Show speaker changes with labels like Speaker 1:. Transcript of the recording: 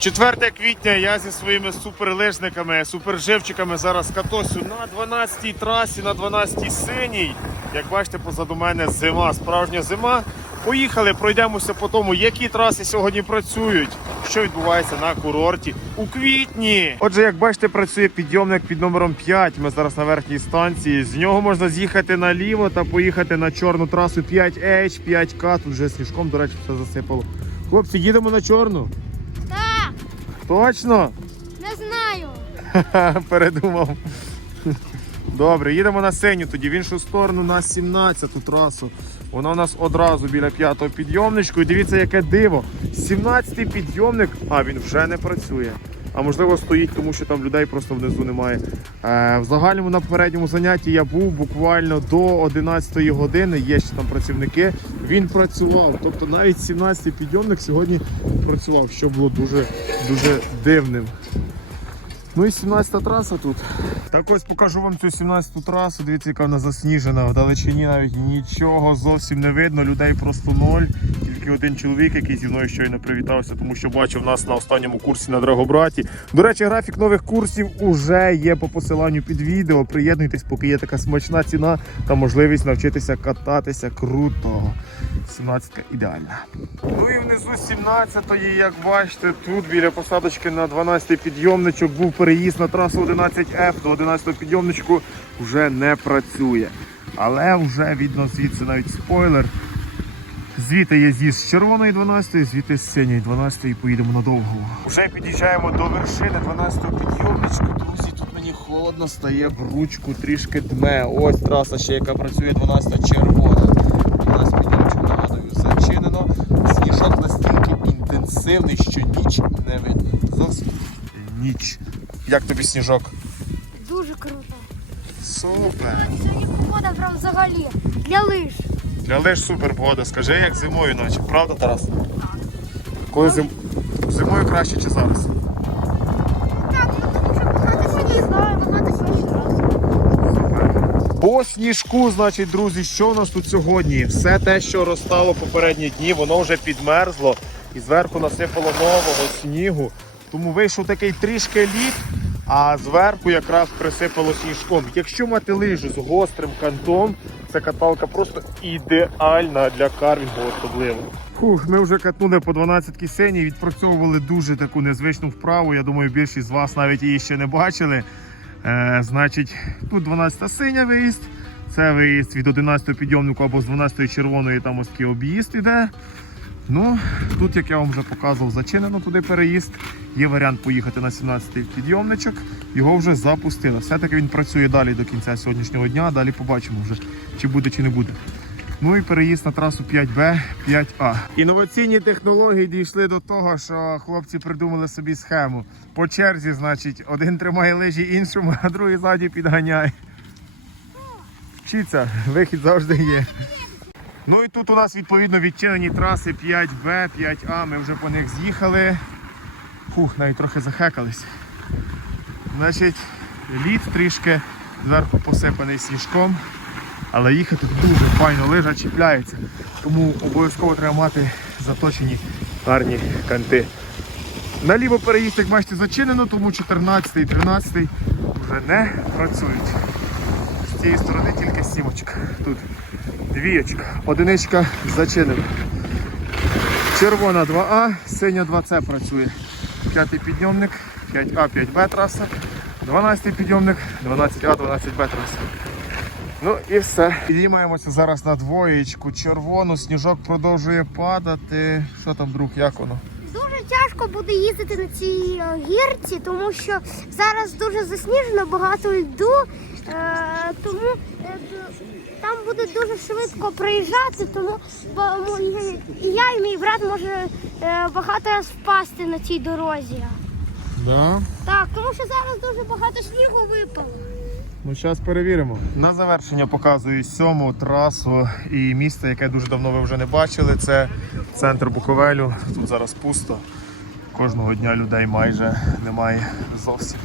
Speaker 1: 4 квітня я зі своїми суперлижниками, суперживчиками зараз катосю на 12-й трасі, на 12-й синій. Як бачите, позаду мене зима, справжня зима. Поїхали, пройдемося по тому, які траси сьогодні працюють, що відбувається на курорті у квітні. Отже, як бачите, працює підйомник під номером 5. Ми зараз на верхній станції. З нього можна з'їхати наліво та поїхати на чорну трасу 5H, 5К. Тут вже сніжком, до речі, все засипало. Хлопці, їдемо на чорну. Точно?
Speaker 2: не знаю.
Speaker 1: Ха-ха, Передумав. Добре, їдемо на синю тоді, в іншу сторону на 17-ту трасу. Вона у нас одразу біля п'ятого підйомничку. І дивіться, яке диво. 17-й підйомник, а він вже не працює. А можливо стоїть, тому що там людей просто внизу немає. Е, в загальному на попередньому занятті я був буквально до 11-ї години. Є ще там працівники. Він працював. Тобто навіть 17-й підйомник сьогодні працював, що було дуже дуже дивним. Ну і 17 траса тут. Так ось покажу вам цю 17-ту трасу. Дивіться, яка вона засніжена. В далечині навіть нічого зовсім не видно. Людей просто ноль. Тільки один чоловік, який зі мною щойно привітався, тому що бачив нас на останньому курсі на Драгобраті. До речі, графік нових курсів уже є по посиланню під відео. Приєднуйтесь, поки є така смачна ціна та можливість навчитися кататися круто. 17 ідеальна. Ну і внизу 17-ї, як бачите, тут біля посадочки на 12-й підйомничок був переїзд на трасу 11F до 11-го підйомничку вже не працює. Але вже видно звідси навіть спойлер. Звідти є з'їзд з червоної 12-ї, звідти з синьої 12-ї поїдемо надовго. Вже під'їжджаємо до вершини 12-го підйомничку. Друзі, тут мені холодно стає в ручку, трішки дме. Ось траса ще, яка працює 12 червона. 12 підйомничок, нагадую, зачинено. Сніжок настільки інтенсивний, що ніч не видно. Зовсім ніч. Як тобі сніжок?
Speaker 2: Дуже круто.
Speaker 1: Супер!
Speaker 2: Сьогодні погода прям взагалі для лиж.
Speaker 1: Але ж супер погода, скажи, як зимою, наче, правда, Тарас? Коли зим... зимою краще чи зараз?
Speaker 2: Ну.
Speaker 1: По сніжку, значить, друзі, що у нас тут сьогодні? Все те, що розстало попередні дні, воно вже підмерзло і зверху насипало нового снігу. Тому вийшов такий трішки лід, а зверху якраз присипало сніжком. Якщо мати лижу з гострим кантом, ця каталка просто ідеальна для карвінгу особливо. Фух, ми вже катнули по 12 кисені, відпрацьовували дуже таку незвичну вправу. Я думаю, більшість з вас навіть її ще не бачили. Е, значить, тут 12 синя виїзд. Це виїзд від 11 підйомнику або з 12-ї червоної там ось такий об'їзд іде. Ну, тут, як я вам вже показував, зачинено туди переїзд. Є варіант поїхати на 17-й підйомничок. Його вже запустили. Все-таки він працює далі до кінця сьогоднішнього дня. Далі побачимо вже, чи буде, чи не буде. Ну і переїзд на трасу 5Б, 5А. Інноваційні технології дійшли до того, що хлопці придумали собі схему. По черзі, значить, один тримає лижі іншому, а другий ззаді підганяє. Вчиться, вихід завжди є. Ну і тут у нас відповідно відчинені траси 5Б, 5А. Ми вже по них з'їхали. Фух, навіть трохи захекались. Значить, лід трішки зверху посипаний сніжком. Але їхати дуже файно, лижа чіпляється. Тому обов'язково треба мати заточені гарні канти. Наліво переїзд, як бачите, зачинено, тому 14 і 13 вже не працюють. З цієї сторони тільки сімочка. Тут двієчка, одиничка зачинена. Червона 2А, синя 2С працює. П'ятий підйомник, 5А, 5Б траса, 12 підйомник, 12А, 12Б траса. Ну і все. Підіймаємося зараз на двоєчку. Червону, сніжок продовжує падати. Що там, друг, як воно?
Speaker 2: Дуже тяжко буде їздити на цій е, гірці, тому що зараз дуже засніжено, багато льду, е, тому е, там буде дуже швидко проїжджати, тому мо- і я і мій брат може е, багато раз впасти на цій дорозі.
Speaker 1: Да.
Speaker 2: Так, тому що зараз дуже багато снігу випало.
Speaker 1: Ну, зараз перевіримо. На завершення показую сьому трасу і місце, яке дуже давно ви вже не бачили. Це центр Буковелю. Тут зараз пусто. Кожного дня людей майже немає зовсім.